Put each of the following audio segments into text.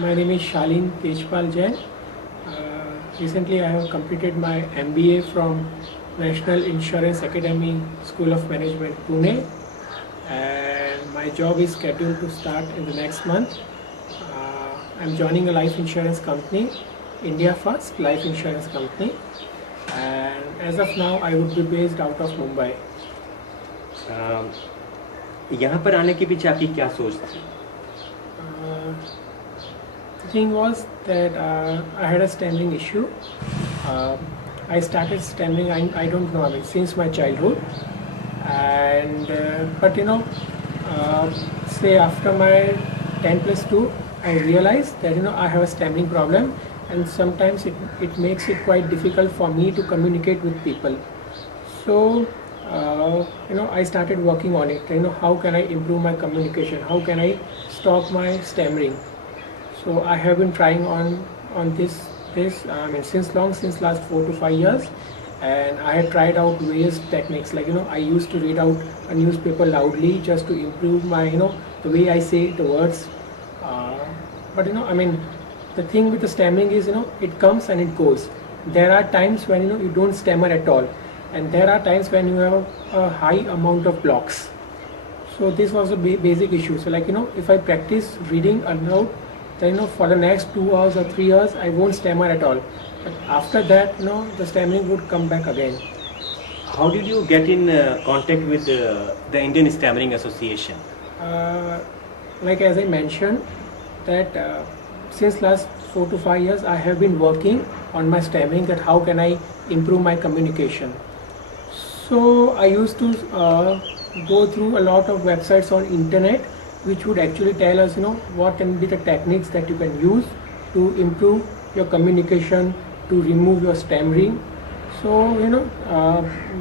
My name is Shalin Tejpal Jain. Recently I have completed my MBA from National Insurance Academy School of Management, Pune, and my job is scheduled to start in the next month. I'm joining a life insurance company, India First Life Insurance Company, and as of now I would be based out of Mumbai. यहाँ पर आने के पीछे आपकी क्या सोच थी? The thing was that I had a stammering issue. I started stammering, I don't know, since my childhood, and but say after my 10+2 I realized that I have a stammering problem, and sometimes it makes it quite difficult for me to communicate with people. So I started working on it. How can I improve my communication? How can I stop my stammering? So I have been trying on this since last 4 to 5 years, and I had tried out various techniques. Like I used to read out a newspaper loudly just to improve my the way I say the words. But the thing with the stammering is it comes and it goes. There are times when you don't stammer at all, and there are times when you have a high amount of blocks. So this was a basic issue. So if I practice reading aloud, then for the next 2 hours or 3 hours I won't stammer at all. But after that the stammering would come back again. How did you get in contact with the Indian Stammering Association? Like as I mentioned that since last 4 to 5 years I have been working on my stammering, that how can I improve my communication. So I used to go through a lot of websites on internet which would actually tell us what can be the techniques that you can use to improve your communication, to remove your stammering. So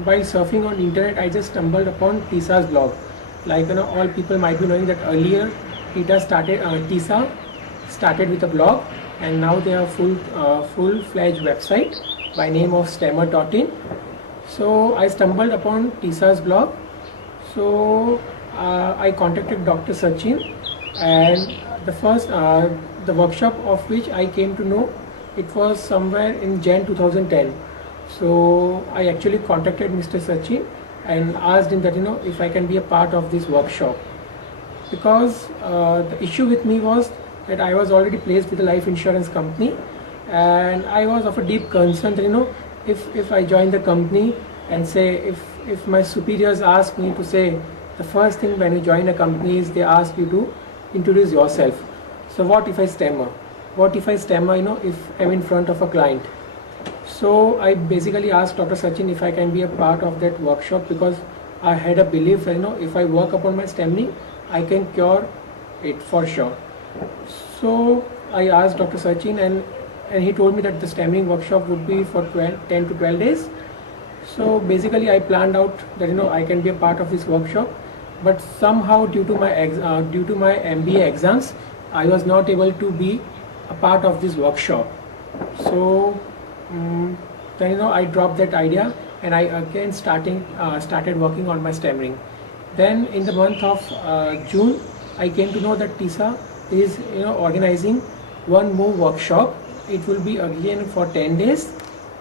while surfing on internet I just stumbled upon TISA's blog. Like all people might be knowing that earlier TISA started with a blog, and now they are full-fledged website by name of stammer.in. So I stumbled upon TISA's blog. So I contacted Dr. Sachin, and the workshop of which I came to know, it was somewhere in Jan 2010. So I actually contacted Mr. Sachin and asked him that if I can be a part of this workshop, because the issue with me was that I was already placed with a life insurance company, and I was of a deep concern that if I join the company, and say if my superiors ask me to say, the first thing when you join a company is they ask you to introduce yourself. So what if I stammer? What if I stammer if I'm in front of a client? So I basically asked Dr. Sachin if I can be a part of that workshop, because I had a belief that if I work upon my stammering I can cure it for sure. So I asked Dr. Sachin, and he told me that the stammering workshop would be for 10 to 12 days. So basically I planned out that I can be a part of this workshop, but somehow due to my MBA exams I was not able to be a part of this workshop. So then I dropped that idea, and I again started working on my stammering. Then in the month of June I came to know that TISA is organizing one more workshop. It will be again for 10 days,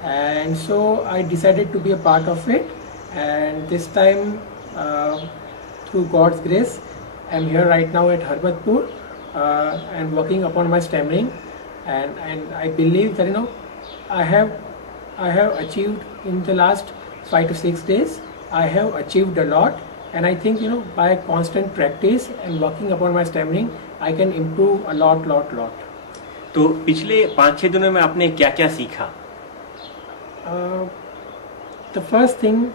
and so I decided to be a part of it. And this time through God's grace I'm here right now at Harbatpur and working upon my stammering, and I believe that I have achieved in the last 5 to 6 days. I have achieved a lot, and I think by constant practice and working upon my stammering I can improve a lot. तो पिछले 5-6 दिनों में आपने क्या क्या सीखा? The first thing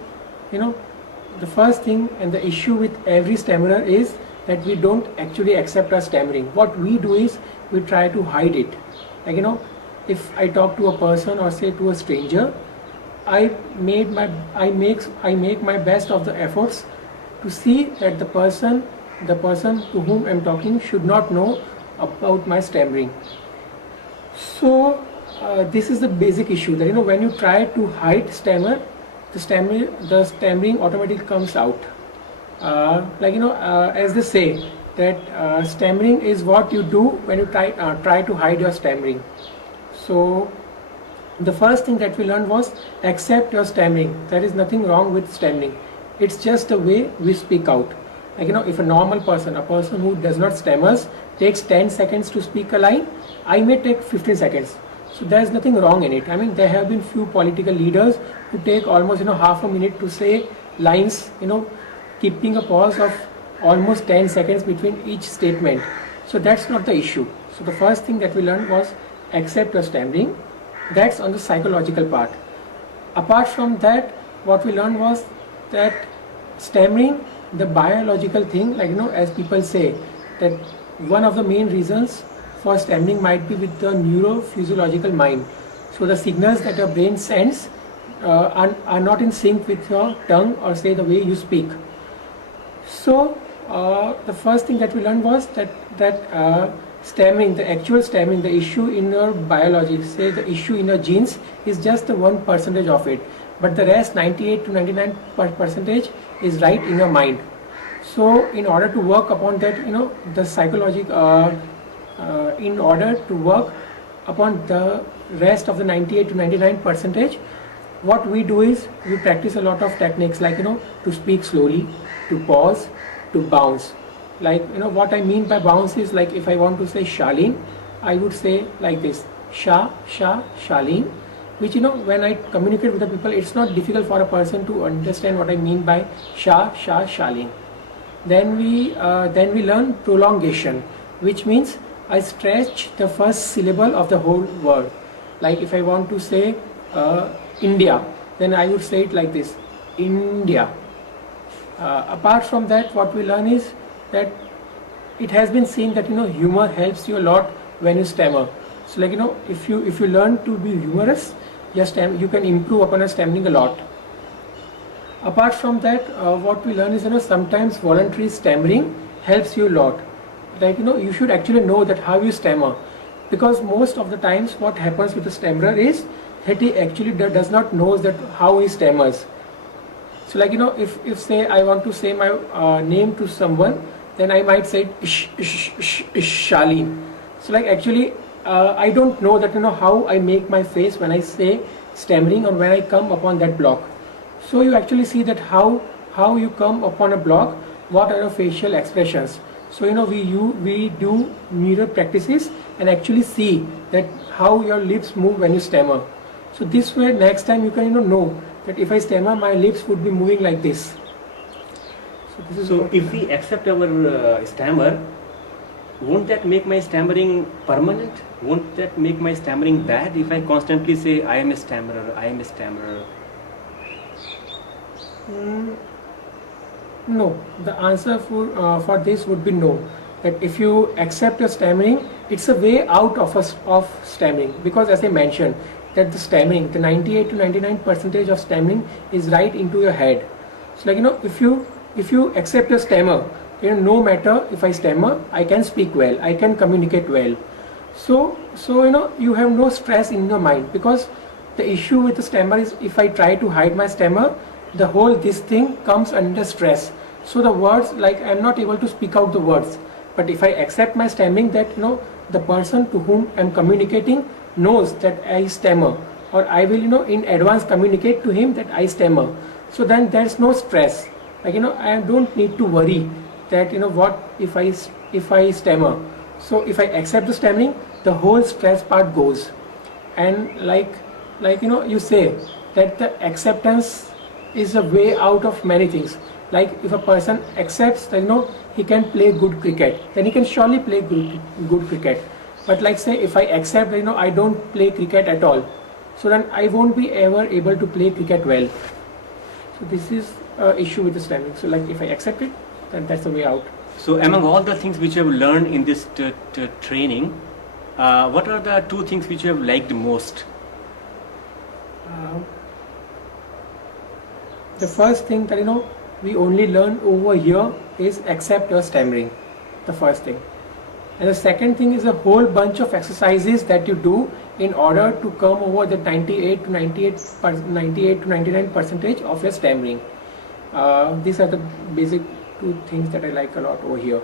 and the issue with every stammerer is that we don't actually accept our stammering. What we do is we try to hide it. Like if I talk to a person or say to a stranger, I make my best of the efforts to see that the person to whom I'm talking should not know about my stammering. So this is the basic issue, that when you try to hide the stammering automatically comes out. As they say, that stammering is what you do when you try to hide your stammering. So the first thing that we learned was accept your stammering. There is nothing wrong with stammering. It's just the way we speak out. Like, if a normal person, a person who does not stammers, takes 10 seconds to speak a line, I may take 15 seconds. So there is nothing wrong in it. I mean, there have been few political leaders who take almost half a minute to say lines, keeping a pause of almost 10 seconds between each statement. So that's not the issue. So the first thing that we learned was accept your stammering. That's on the psychological part. Apart from that, what we learned was that stammering, the biological thing, like as people say, that one of the main reasons for stammering might be with the neurophysiological mind. So the signals that your brain sends are not in sync with your tongue, or say the way you speak. So the first thing that we learned was that stammering, the actual stammering, the issue in your biology, say the issue in your genes, is just the 1% of it, but the rest 98 to 99% is right in your mind. So in order to work upon that, the psychological, in order to work upon the rest of the 98 to 99%, what we do is we practice a lot of techniques, like to speak slowly, to pause, to bounce. Like what I mean by bounce is, like if I want to say Shaleen, I would say like this, Sha, Shaleen, which when I communicate with the people, it's not difficult for a person to understand what I mean by Sha, Shaleen. Then we learn prolongation, which means I stretch the first syllable of the whole word. Like if I want to say India, then I would say it like this, India. Apart from that, what we learn is that it has been seen that humor helps you a lot when you stammer. So like if you learn to be humorous, you can improve upon your stammering a lot. Apart from that, what we learn is sometimes voluntary stammering helps you a lot. Like you should actually know that how you stammer, because most of the times what happens with the stammerer is that he actually does not know that how he stammers. So like if say I want to say my name to someone, then I might say Shaleen. So like actually I don't know that how I make my face when I say stammering or when I come upon that block. So you actually see that how you come upon a block, what are your facial expressions. So we do mirror practices and actually see that how your lips move when you stammer. So this way next time you can know that if I stammer, my lips would be moving like this. So if we accept our stammer, won't that make my stammering permanent? Won't that make my stammering bad if I constantly say I am a stammerer, I am a stammerer? No, the answer for this would be no. That if you accept your stammering, it's a way out of stammering, because as I mentioned, that the stammering, the 98 to 99% of stammering is right into your head. So like if you accept your stammer, no matter if I stammer, I can speak well, I can communicate well. So you have no stress in your mind, because the issue with the stammer is if I try to hide my stammer, the whole this thing comes under stress. So the words, like I'm not able to speak out the words. But if I accept my stammering, that the person to whom I'm communicating knows that I stammer, or I will in advance communicate to him that I stammer. So then there's no stress. Like I don't need to worry that what if I stammer. So if I accept the stammering, the whole stress part goes. And like you say that the acceptance is a way out of many things. Like if a person accepts that he can play good cricket, then he can surely play good cricket. But like say if I accept that I don't play cricket at all, so then I won't be ever able to play cricket well. So this is an issue with the stammering. So like if I accept it, then that's the way out. So among all the things which you have learned in this training, what are the two things which you have liked most? The first thing that we only learn over here is accept your stammering, the first thing. And the second thing is a whole bunch of exercises that you do in order to come over the 98 to 99% of your stammering. These are the basic two things that I like a lot over here.